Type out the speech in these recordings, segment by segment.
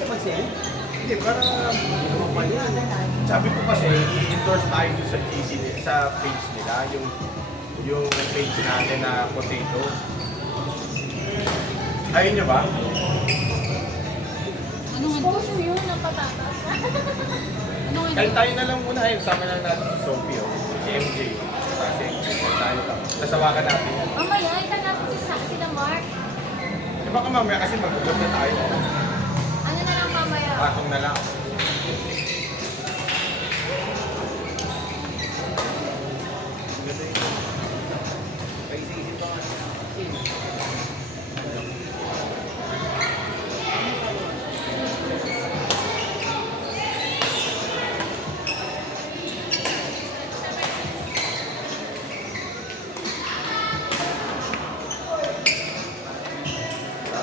siya mag-send? Hindi, para normal yan. Sabi ko kasi, i-endorse tayo dun sa GC, sa page nila, yung page natin na potato. Ayun nyo ba? Anong exposure yun ng patatas? Anong Kahit tayo na lang muna, ayun, sama lang natin si Sophie, si MJ. Kasi tayo lang. Nasawakan natin yan. Mamaya, itanapin sila Mark. Di ba ka mamaya kasi mag-vlog na tayo? Ano na lang mamaya? Patong na lang.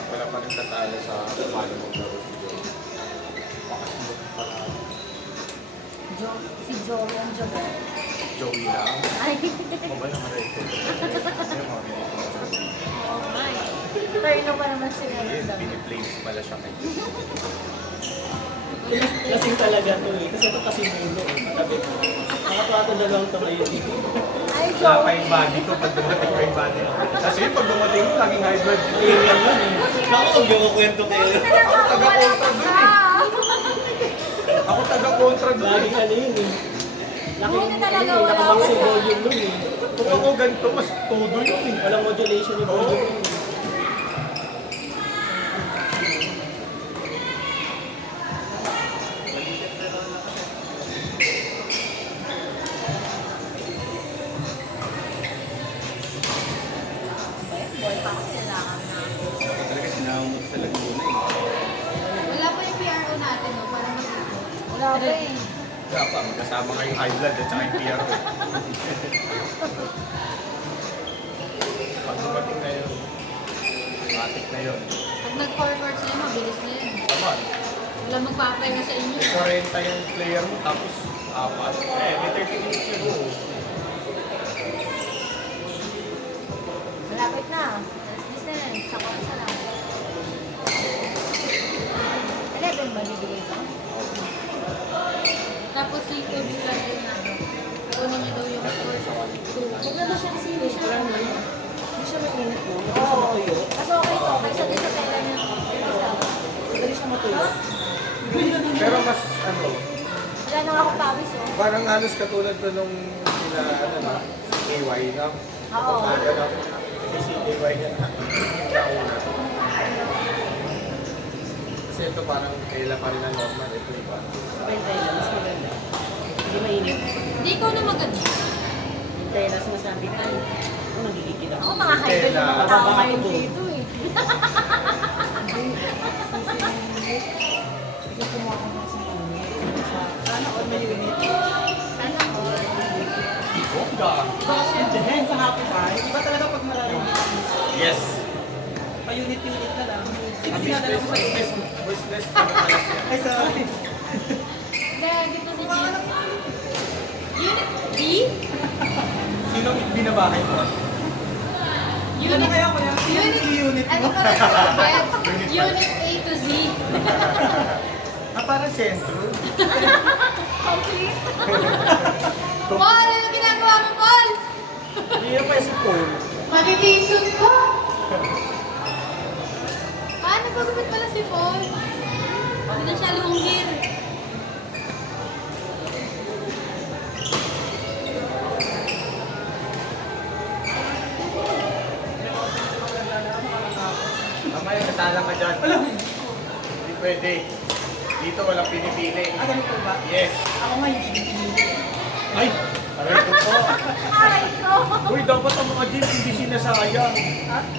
Wala pa rin tatalo sa paano maglaro si Joe. Makasunod pa lang. Si Joey ang Joey. Joey lang. Ay, O ba naka-record? Kasi mga ganito. oh my. Turno pa naman sila. Yes, piniplays pala siya kay Joe. Lasing talaga to eh. Kasi ito kasi mulo eh. Sabi ko, nakatuwa na lang ito ngayon eh. Ay, Wala pa Joey. yung body ko pag dumating pa yung body ko. Kasi pag dumating ko, laging high blood. Ayun yan yun eh. Naku, huwag yung kwento kayo. Ako taga-contra dun eh. Ako taga-contra dun Laging eh. ano yun eh. Laki Buti talaga, ano eh, wala nakamax ako yung siya. volume nun eh. Kung ako ganito, mas todo yun eh. Walang modulation yung volume nun eh. Boy pa ako, kailangan na. Talaga sinahong sa Laguna eh. Wala pa yung PRO natin, no? Para mag-ito. Wala pa eh. Kaya pa, kasama nga yung high blood at saka yung PR ko. Pag dumating na yun, matik na yun. Pag nag-forward sila, mabilis na yun. Tama. Wala magpa-apply na sa inyo. 40 yung player mo, tapos apat. Eh, may 30 minutes yun. Malapit na. Alas 10 na rin. Sa kwansa lang. 11 ba bibigay ko? Tapos si Kobe lang din na. Kunin niyo daw yung course. Huwag na daw siya kasi hindi siya. Hindi siya mainit no? Hindi siya Oo. matuyo. Mas okay to. Kaysa din sa tela niya. Madali siya matuyo. Pero mas, ano, Wala na ako pawis oh. parang halos katulad to nung sila, ano na, AY na. Oo. Kapag na, kasi AY niya na, yung nauna. Kasi ito parang kaila pa rin ang normal. Ito iba. Bentay lang, mas maganda. Hindi mainit. Hindi ikaw na maganda. Bentay lang sinasabi ko. Ano, nagigigil ako. Ako mga hybrid na mga tao ngayon dito eh. Hindi kumuha ko ng sa sana all may unit. Sana all. Bongga! Dehen sa happy buy. Iba talaga pag maraming Yes! pa-unit-unit na lang. Sige, Business, sinadala ko sa iyo. business, pala yan. Ay, sorry. Hindi, dito si Jim. Unit B? Sino binabahay mo? Ano kaya ko yan? Unit Ano mo. pa rin? Unit A to Z. Parang sentro. Complete. Paul, ano ginagawa mo, Paul? Hindi na pa si Paul. Mag-vacation ko. Paano pagupit pala si Paul? Hindi na siya lunggir. Mamaya kasala ka dyan. Hindi pwede. Dito walang pinipili. Ah, ganito ba? Yes. Ako nga yung pinipili. Ay! Aray ko po. Aray ko. Uy, dapat ang mga jeans hindi sinasayang.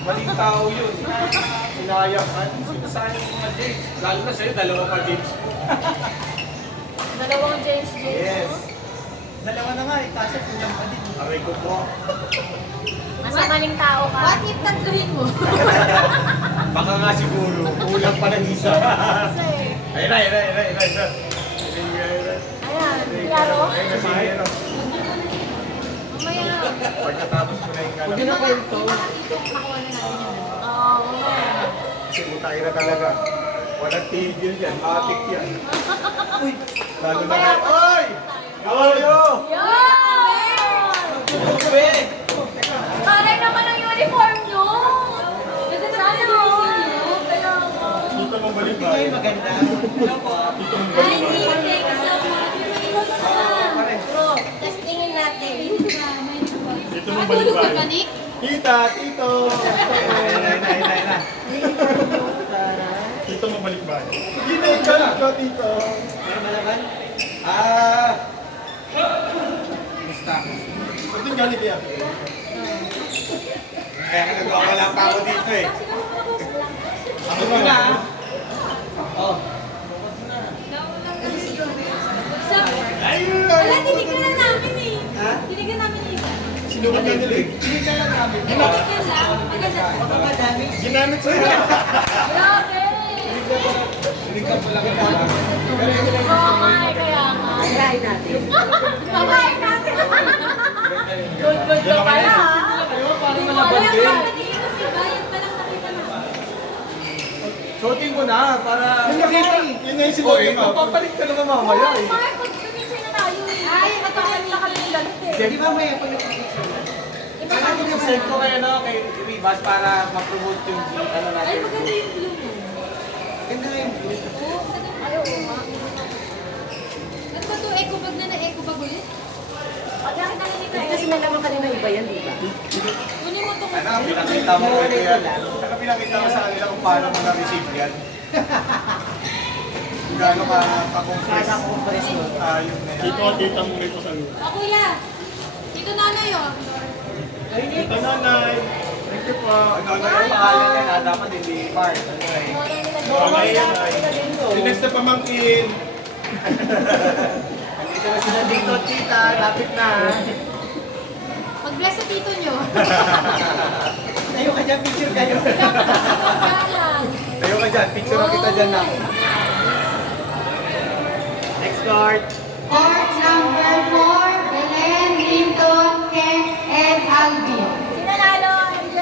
Maling tao yun. Sinayang. Sinasayang yung mga jeans. Lalo na sa'yo, dalawa pa jeans mo. Dalawang James Yes. Dalawa na nga eh, kasi kulang pa din. Aray ko po. Nasa maling tao ka. What if tatluhin mo? Baka nga siguro, kulang pa ng isa. Kasi, Ayun na, ayun na, ayun na, ayun na, ayun na. Ayun na. ayan, klaro. Ayun na, sige, ano. Mamaya. Pagkatapos ko na yung Huwag alam. yun na kwento. Makuha na natin yun. Oo, mamaya. Kasi utay na talaga. Walang tigil yan, matik yan. Uy! Lalo na kayo. Oy! Ayo! Grabe! Parang naman ang uniform nyo. Ganda na Dito mo balik Hindi ba? kayo maganda. Hello po. Dito mo Ay, balik ba? thank you so much. Bro, testingin natin. Dito mo balik ba? Nick? Tita, tito! Na. Tito mo balik ba? Dito yung galit ko, tito. Meron malaban? Basta. Ito yung galit yan. Kaya nagwawala pa ako dito eh. Ako na. Oh. Ayun! Wala, tinignan na namin eh. Ha? Tinignan namin eh. Sinukat ka nila eh. Hindi ka lang namin. Tinignan lang. Maganda. Madami. Ginamit sa'yo. Grabe. Tinignan mo lang kita. Oo nga eh, kaya nga. Try natin. Babae natin. Good ka pala ha. Parang Wala malaban yung din. kapatid ko si Bayan pa lang nakita na. Suotin ko na para... Yung nakita, yun na yung sinukat mo. Papalit ka naman mamaya Oo, eh. Mark, pag-tumisay na tayo eh. Ay, matagal na kami ng galit eh. Di ba may pag-picture? Iba Kaya kami natin send ko kayo no, kay Rivas para ma-promote yung ano Ay, natin. maganda yung blue mo. Ganda nga yung blue. Oo, maganda. Ay, oo nga. Ano ba ito? Eco bag na na-eco bag ulit? Pag nakita na nito, Kasi nalaman kanina iba yan, di ba? kunin mo itong Ano, pinakita mo ko ito yan. Saka pinakita ko sa kanila kung paano mo na-receive yan. Gano'n ka ka-compress. Kaka-compress mo. Ayun na yan. Tita mo rito sa loob. O kuya, dito nanay oh. Tita nanay. Thank you po. Ano na yung pangalan niya na dapat hindi Mark. Ano na eh. Mamay yan ay. Yung next na pamangkin. Dito na sila dito, tita. Lapit na. Mag-bless sa tito nyo. Tayo ka dyan, picture kayo. Pagkalan. Tayo ka dyan. Picture na kita dyan na. Next card. Court number 4, Belen, Linton, Ken, and Alvin. Sinanalo, MJ.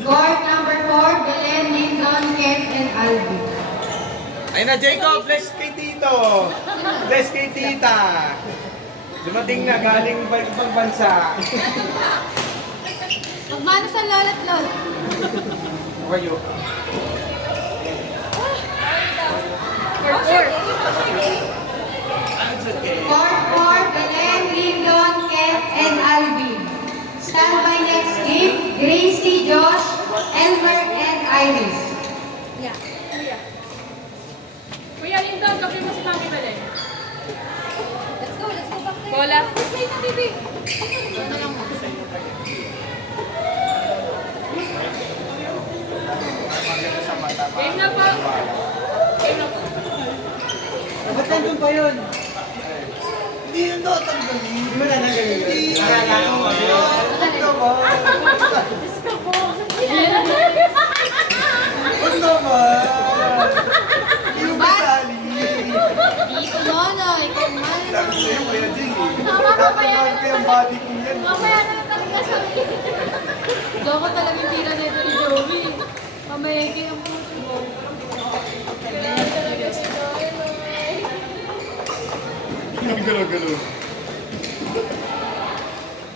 Court number 4, Belen, Linton, Ken, and Alvin. Ayun na, Jacob. Bless kay Tito. Bless kay Tita. Dumating na galing ibang bansa. Magmano sa lola't lola. How are you? Court 4, Belen, Linton, Ken, and Alvin. Standby next game, Gracie, Josh, Elmer, and Iris. Yeah. Kuya Lindon, kape mo si Mami Belen. Let's go back there. Bola. Stay na, baby. Ito na lang mo. Game na po. Game na po. Ba't nandun pa yun? Hindi yun daw tanggalin. Hindi mo na nagaling yun. Akala ko Huwag naman! Hindi mo masali! Dito, Nonoy. Kung man. Sabi sa'yo, Kuya Jing eh. Tama ka ba yan? Napanood ko yung body ko yan. Mamaya na lang talaga sabi. Loko talaga yung tira nito ni Joey. Mamaya kayo ang puso mo. Kaya talaga si Nonoy. Gano'n.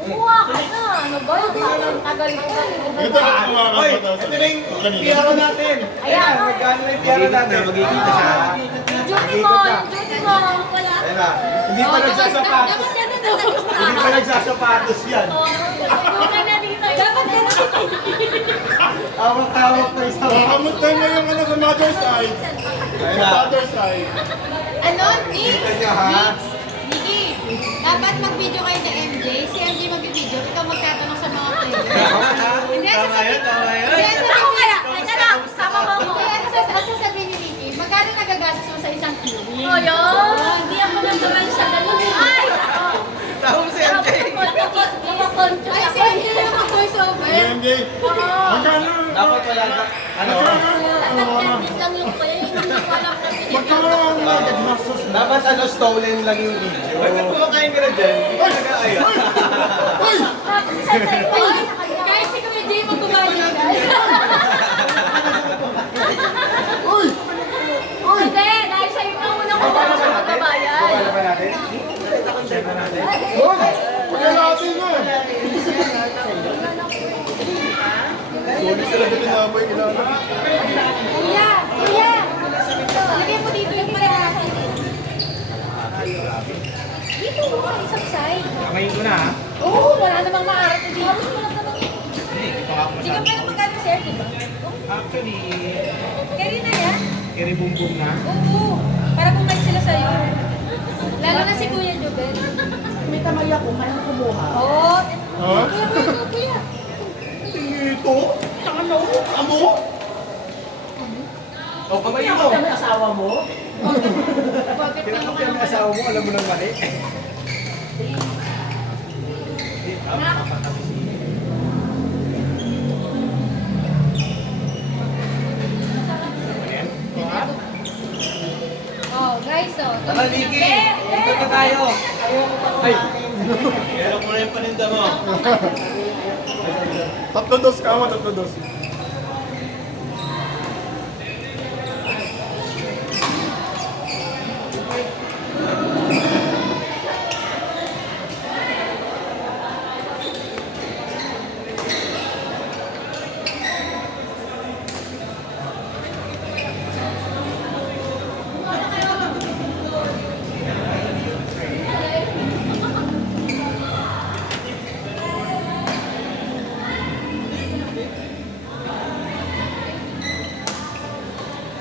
Umuha ka na. Ano ba? Parang tagal mo na. Ito ang Oy, kumakapata ito na yung kanina. piano natin. Ayan. Magkano na yung piano natin? Magkikita siya. Duty mo. Duty mo. Wala. Ayan na. Hindi pa nagsasapatos. Dapat ganun na Hindi pa nagsasapatos yan. Dapat na dito. Dapat ganun. Awak-awak pa isa. Kamusta mo yung ano sa mother's side? Ayan Sa na. father's side. Ano? Nix? Kita niya ha? Nikki, dapat mag-video kayo na MJ. Si MJ mag-video. Ikaw magtatanong sa mga player. Hindi, Tama yan, tama yan. Hindi, ako kaya. Teka lang. Tama ba mo? Kaya sasabihin ni Nikki, magkano nagagastos mo sa isang viewing? Oh, yun. Hindi ako naman siya ganun. Ay! Tawag si MJ. Ay, si MJ yung mga voiceover. MJ, magkano? Dapat wala na. Ano? Tatapit lang yung kuya. Hindi ko alam na Magkano ang nagmastos mo? Dapat ano, stolen lang yung video. Bakit kumakain ka na dyan? Hindi ka nag-aaya. Tapos isa sa iyo. Kahit si Kuya Jay magkumain. Uy! Iribumbum na. Oo. Para bumalik sila sa'yo. Lalo na si Kuya Jubel. May kamay ako, kaya ko kumuha. Oo. Ha? Kuya. Ito? Ano? Amo? O, kamay mo. Kaya may asawa mo? Bakit Pinakapyan mo asawa mo, alam mo nang mali. Oh, guys, oh. Tara, Vicky! Ikot na tayo! Ay! Kaya mo na yung paninda mo. Tatlo dos ka mo, tatlo dos.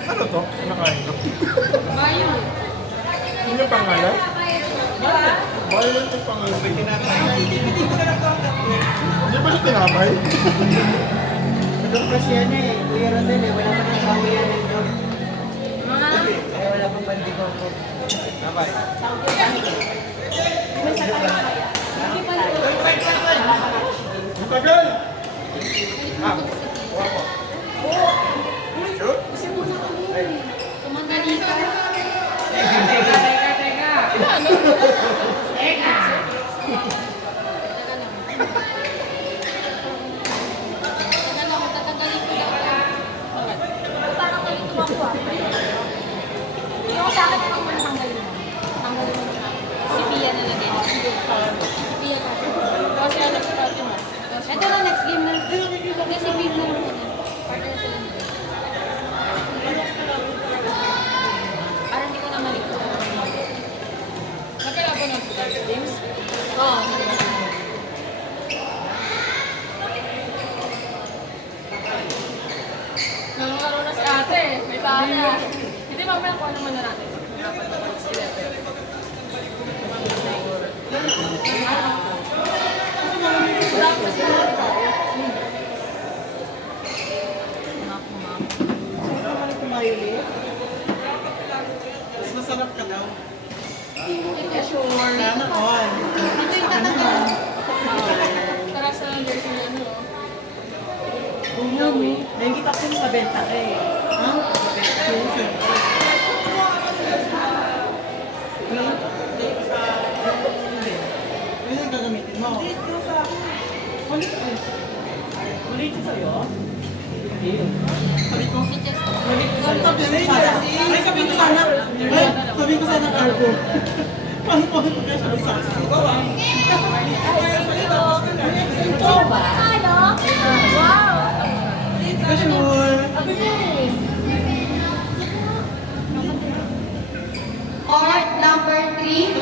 Ano to? Kinakain ko. Mayo. Ano yung pangalan? Bayan yung pangalan. Hindi ba siya tinapay? Doon kasi yan eh. Kuya Rodel eh. Wala pa nang bawi yan eh. Doon. Mga. Kaya wala pang bandigo ko. Bye-bye. Ang tagal! Sure? Sumandali ka. Yung sa akin naman muna tanggalin mo. Tanggalin mo na. Si Pia na lagay. Si Pia na. Kasi ano sa natin mo? Ito na next game na. Kasi si Pia na muna. Partner sila nila. Para hindi ko na malikot. Magkala ba ng games? Oo. Nangungaro na si ate. May paana. Hindi mamaya kung ano man na natin. Mas masarap ka daw. Sure. Sana all. Ito yung tatanggal. Tara sa jersey na ano. Nangikita ko sa benta ka eh. Ha? Yun ang gagamitin mo. Dito sa akin. Ulit sa'yo? Sabi ko, Si Jess. sabi ko sana, sabi ko sana cargo. Paano po ito kaya sabi sa akin? Ito ba? Ano? Wow! Sure. Court number 3.